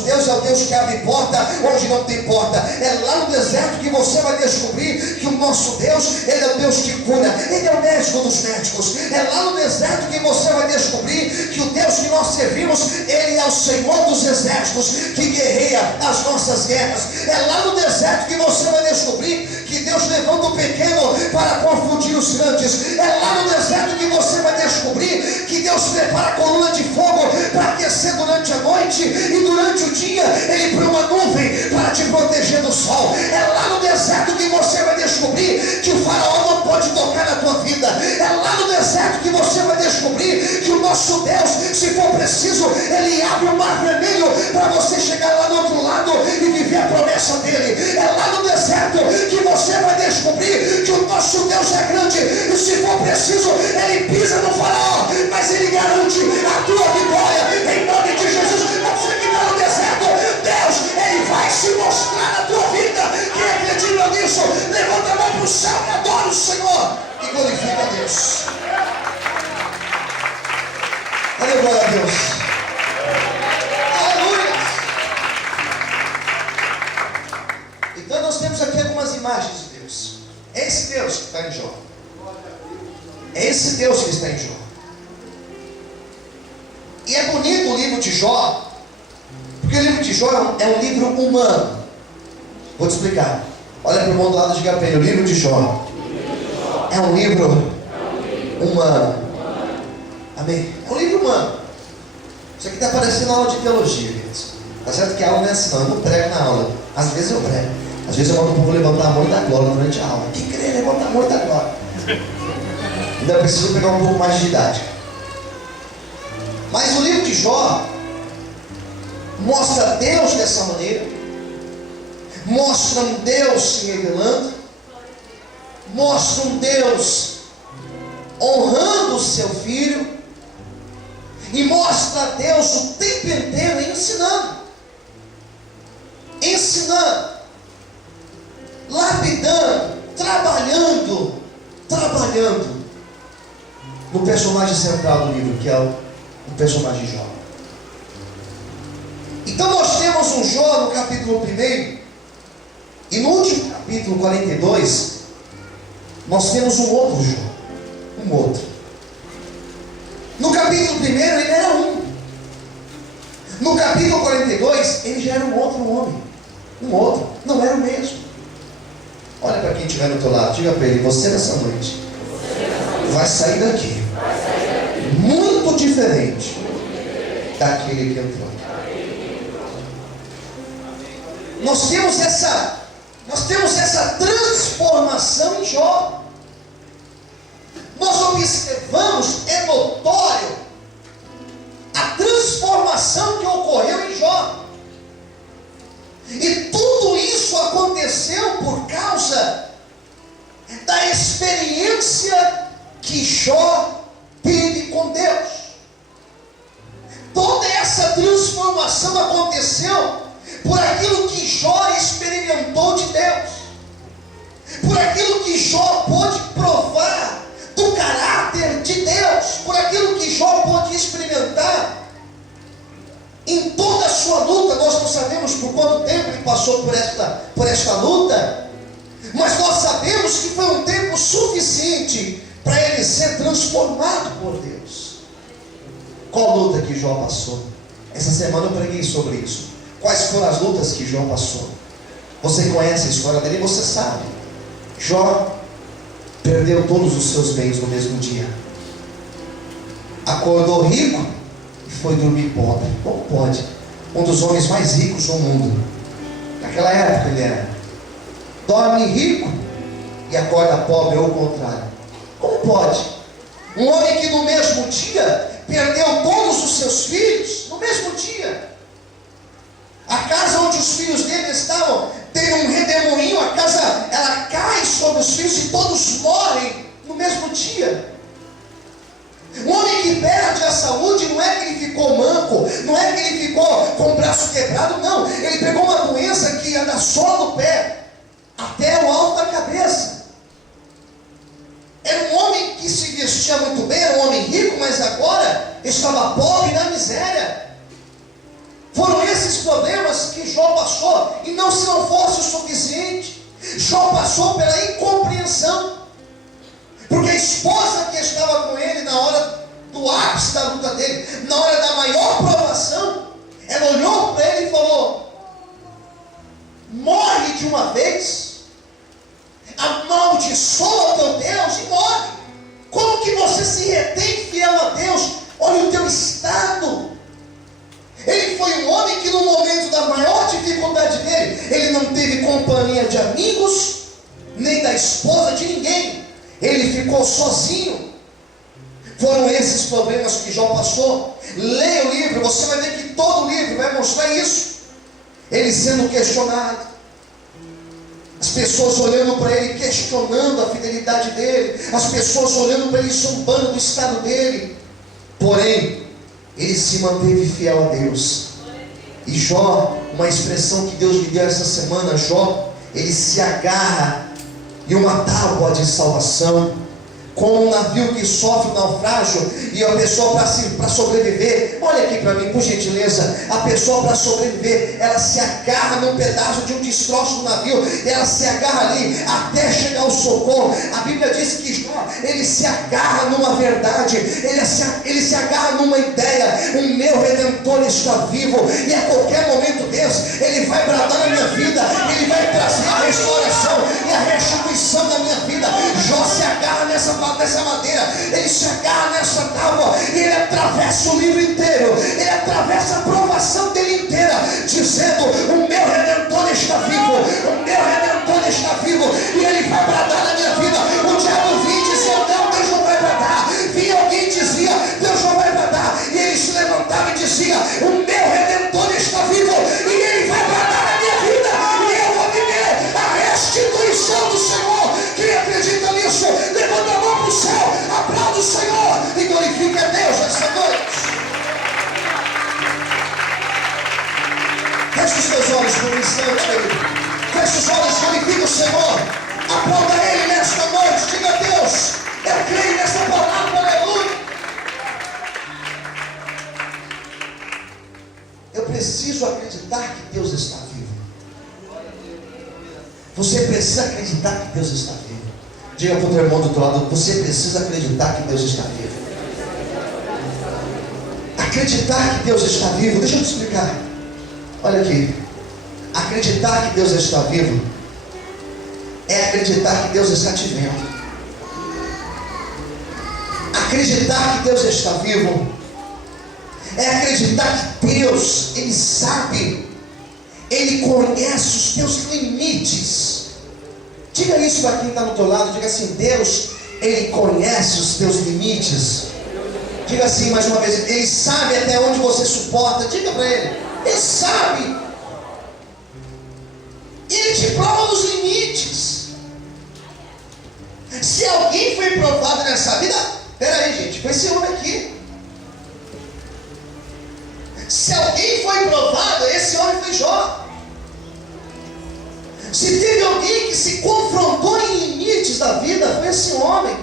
Deus é o Deus que abre porta onde não tem porta. É lá no deserto que você vai descobrir que o nosso Deus, Ele é o Deus que cura. Ele é o médico dos médicos. É lá no deserto que você vai descobrir que o Deus que nós servimos, Ele é o Senhor dos exércitos, que guerreia as nossas guerras. É lá no deserto que você vai descobrir que Deus levanta o pequeno para confundir os grandes. É lá no deserto que você vai descobrir que Deus prepara a coluna de fogo para aquecer durante a noite, e durante o dia Ele põe uma nuvem para te proteger do sol. É lá no deserto que você vai descobrir que o faraó não pode tocar na tua vida. É lá no deserto que você vai descobrir que o nosso Deus, se for preciso, Ele abre o mar vermelho para você chegar lá do outro lado e viver a promessa dele. É lá no deserto que você vai descobrir que o nosso Deus é grande, e se for preciso, Ele pisa no faraó, mas Ele garante a tua vitória em nome de Jesus. Você que está no deserto, Deus, Ele vai se mostrar na tua vida. Quem acredita nisso, levanta a mão para o céu e adora o Senhor e glorifica a Deus. Aleluia a Deus. Aleluia. Então nós temos aqui algumas imagens de Deus. É esse Deus que está em Jó. É esse Deus que está em Jó. E é bonito o livro de Jó, porque o livro de Jó é um livro humano. Vou te explicar. Olha para o irmão do lado, diga para ele: o livro de Jó é um livro humano. Amém? É um livro humano. Isso aqui está parecendo aula de teologia, gente. Tá certo que a aula não é assim, não. Eu não prego na aula. Às vezes eu prego. Às vezes eu mando o povo levantar a mão e dar glória durante a aula. Quem crê, levanta a mão e dá glória. Ainda preciso pegar um pouco mais de idade. Mas o livro de Jó mostra Deus dessa maneira, mostra um Deus se revelando, mostra um Deus honrando o seu filho, e mostra a Deus o tempo inteiro ensinando, lapidando, trabalhando no personagem central do livro, que é o personagem Jó. Então nós temos um Jó no capítulo 1, e no último capítulo 42 nós temos um outro Jó. No capítulo 1 ele era um. No capítulo 42 ele já era um outro homem. Não era o mesmo. Olha para quem estiver no teu lado, diga para ele: você nessa noite vai sair daqui muito diferente daquele que entrou. Nós temos essa transformação em Jó. Nós observamos, é notório, a transformação que ocorreu em Jó. E tudo isso aconteceu por causa da experiência que Jó teve com Deus. Toda essa transformação aconteceu por aquilo que Jó experimentou de Deus, por aquilo que Jó pôde provar do caráter de Deus, por aquilo que Jó pôde experimentar em toda a sua luta. Nós não sabemos por quanto tempo ele passou por esta luta, mas nós sabemos que foi um tempo suficiente para ele ser transformado por Deus. Qual luta que Jó passou? Essa semana eu preguei sobre isso. Quais foram as lutas que Jó passou? Você conhece a história dele e você sabe. Jó perdeu todos os seus bens no mesmo dia. Acordou rico e foi dormir pobre. Como pode? Um dos homens mais ricos do mundo. Naquela época ele era. Dorme rico e acorda pobre, ou o contrário. Como pode? Um homem que no mesmo dia perdeu todos os seus filhos, no mesmo dia. A casa onde os filhos dele estavam tem um redemoinho, a casa ela cai sobre os filhos e todos morrem no mesmo dia. Um homem que perde a saúde, não é que ele ficou manco, não é que ele ficou com o braço quebrado, não. Ele pegou uma doença que ia da sola do pé até o alto da cabeça. Era um homem que se vestia muito bem, era um homem rico, mas agora estava pobre na miséria. Foram esses problemas que Jó passou, e não se não fosse o suficiente, Jó passou pela incompreensão, porque a esposa que estava com ele na hora do ápice da luta dele, na hora da maior provação, ela olhou para ele e falou: morre de uma vez, amaldiçoa o teu Deus e morre. Como que você se retém fiel a Deus? Olha o teu estado. Ele foi um homem que no momento da maior dificuldade dele, ele não teve companhia de amigos, nem da esposa, de ninguém. Ele ficou sozinho. Foram esses problemas que Jó passou. Leia o livro, você vai ver que todo o livro vai mostrar isso. Ele sendo questionado, as pessoas olhando para ele, questionando a fidelidade dele, as pessoas olhando para ele, zombando do estado dele. Porém, ele se manteve fiel a Deus. E Jó, uma expressão que Deus me deu essa semana, Jó, ele se agarra em uma tábua de salvação, como um navio que sofre naufrágio, e a pessoa para sobreviver, olha aqui para mim por gentileza, a pessoa para sobreviver, ela se agarra num pedaço de um destroço do navio, ela se agarra ali até chegar ao socorro. A Bíblia diz que Jó, ele se agarra numa verdade, ele se agarra numa ideia: o meu Redentor está vivo, e a qualquer momento Deus, ele vai bradar na minha vida, ele vai trazer a restauração e a restituição da minha vida. Jó se agarra nessa madeira, ele se agarra nessa tábua, e ele atravessa o livro inteiro, ele atravessa a provação dele inteira, dizendo: o meu Redentor está vivo, o meu Redentor está vivo, e ele vai bradar na minha vida. O diabo vinha e dizia: não, Deus não vai bradar. Vinha alguém e dizia: Deus não vai bradar, e ele se levantava e dizia: o meu Redentor está vivo, e ele vai bradar na minha vida, e eu vou viver a restituição do Senhor. Quem acredita nisso, levanta a mão para o céu, aplauda o Senhor e glorifique a Deus essa noite. Feche os teus olhos por um instante, querido. Feche os olhos, glorifique o Senhor, aplauda Ele nesta noite. Diga: a Deus, eu creio nessa palavra, aleluia. Eu preciso acreditar que Deus está vivo. Você precisa acreditar que Deus está vivo. Diga para o teu irmão do outro lado: você precisa acreditar que Deus está vivo. Acreditar que Deus está vivo, deixa eu te explicar. Olha aqui, acreditar que Deus está vivo é acreditar que Deus está te vendo. Acreditar que Deus está vivo é acreditar que Deus, Ele sabe, Ele conhece os teus limites. Diga isso para quem está no teu lado, diga assim: Deus, Ele conhece os teus limites. Diga assim mais uma vez: Ele sabe até onde você suporta. Diga para Ele: Ele sabe, e Ele te prova nos limites. Se alguém foi provado nessa vida, peraí gente, foi esse homem aqui. Se alguém foi provado, esse homem foi Jó. Se teve alguém que se confrontou em limites da vida, foi esse homem.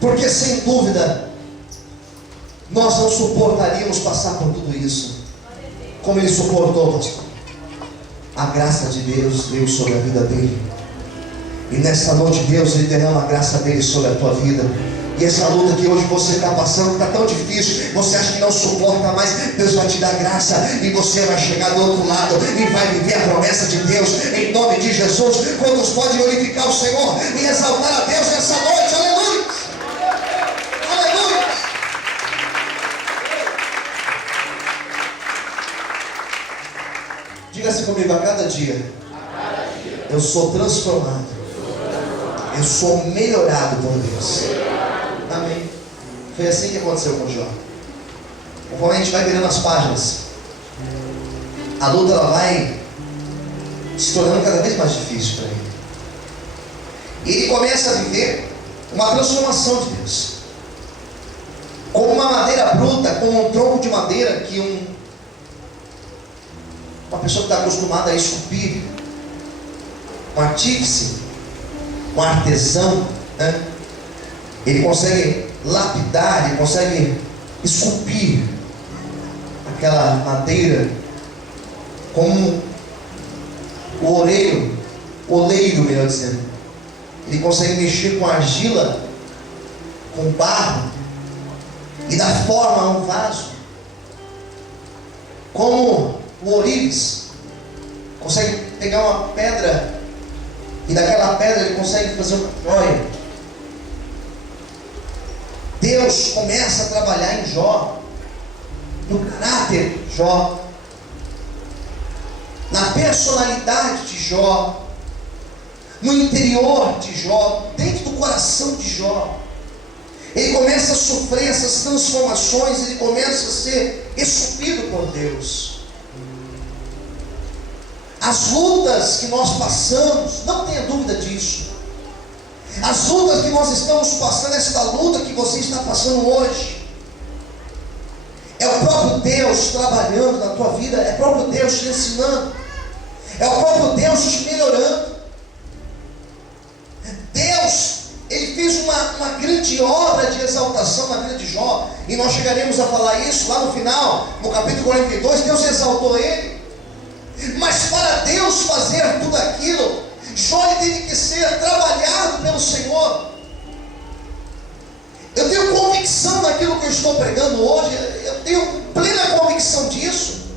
Porque sem dúvida nós não suportaríamos passar por tudo isso como ele suportou, pastor. A graça de Deus veio sobre a vida dele, e nesta noite Deus, Ele derrama a graça dele sobre a tua vida. E essa luta que hoje você está passando, está tão difícil, você acha que não suporta mais, Deus vai te dar graça, e você vai chegar do outro lado, e vai viver a promessa de Deus, em nome de Jesus. Quantos podem glorificar o Senhor e exaltar a Deus nessa noite? Aleluia! Aleluia! Diga-se comigo: a cada dia eu sou transformado, eu sou melhorado por Deus. Amém. Foi assim que aconteceu com Jó. Conforme a gente vai virando as páginas, a luta ela vai se tornando cada vez mais difícil para ele. E ele começa a viver uma transformação de Deus. Como uma madeira bruta, como um tronco de madeira que uma pessoa que está acostumada a esculpir, um artífice, um artesão, né? Ele consegue lapidar, ele consegue esculpir aquela madeira, como o oleiro, melhor dizendo, ele consegue mexer com argila, com barro, e dar forma a um vaso. Como o ourives consegue pegar uma pedra, e daquela pedra ele consegue fazer uma joia. Deus começa a trabalhar em Jó, no caráter de Jó, na personalidade de Jó, no interior de Jó, dentro do coração de Jó. Ele começa a sofrer essas transformações, ele começa a ser esculpido por Deus. As lutas que nós passamos, não tenha dúvida disso. As lutas que nós estamos passando, esta luta que você está passando hoje, é o próprio Deus trabalhando na tua vida, é o próprio Deus te ensinando, é o próprio Deus te melhorando. Deus, Ele fez uma grande obra de exaltação na vida de Jó, e nós chegaremos a falar isso lá no final, no capítulo 42, Deus exaltou ele. Mas para Deus fazer tudo aquilo, Jó teve que ser trabalhado pelo Senhor. Eu tenho convicção naquilo que eu estou pregando hoje, eu tenho plena convicção disso.